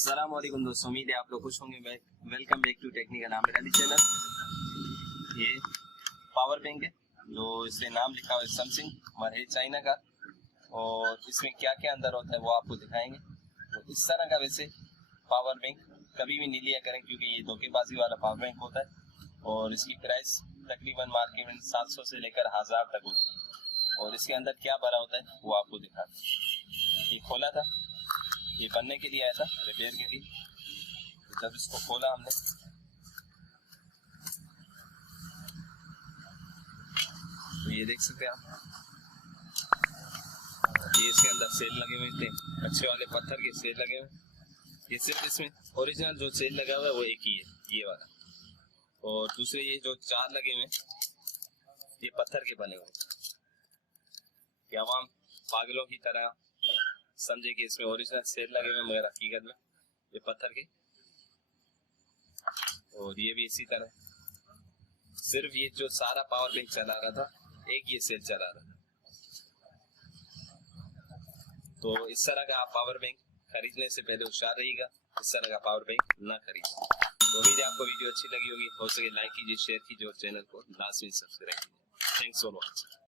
अस्सलाम वालेकुम दोस्तों, उम्मीद है आप लोग खुश होंगे। Welcome back to technical Aamir Ali channel. ये पावर बैंक है जो इससे नाम लिखा हुआ है सैमसंग और है चाइना का, और इसमें क्या क्या अंदर होता है वो आपको दिखाएंगे। तो इस तरह का वैसे पावर बैंक कभी भी नहीं लिया करें क्योंकि ये धोखेबाजी वाला पावर बैंक होता है और इसकी प्राइस तकरीबन मार्केट में 700 से लेकर 1000 तक होती है। और इसके अंदर क्या भरा होता है वो आपको दिखाते हैं। ये खोला था, ये बनने के लिए आया था, रिपेयर के लिए। जब इसको खोला हमने तो ये देख सकते हैं आप, ये इसके अंदर सेल लगे हुए थे, अच्छे वाले पत्थर के सेल लगे हुए। ये सिर्फ इसमें ओरिजिनल जो सेल लगा हुआ है वो एक ही है, ये वाला। और दूसरे ये जो चार लगे हुए ये पत्थर के बने हुए। कि आवाम पागलों की तरह समझे कि इसमें ओरिजिनल सेल लगे हुए मगर हकीकत में ये पत्थर के। और ये भी इसी तरह, सिर्फ ये जो सारा पावर बैंक चला रहा था एक ये सेल चला रहा था। तो इस तरह का आप पावर बैंक खरीदने से पहले होशियार रहिएगा, इस तरह का पावर बैंक ना खरीदें। तो उम्मीद है आपको वीडियो अच्छी लगी होगी, हो सके लाइक कीजिए, शेयर कीजिए और चैनल को लाजमी सब्सक्राइब कीजिए। Thanks for watching.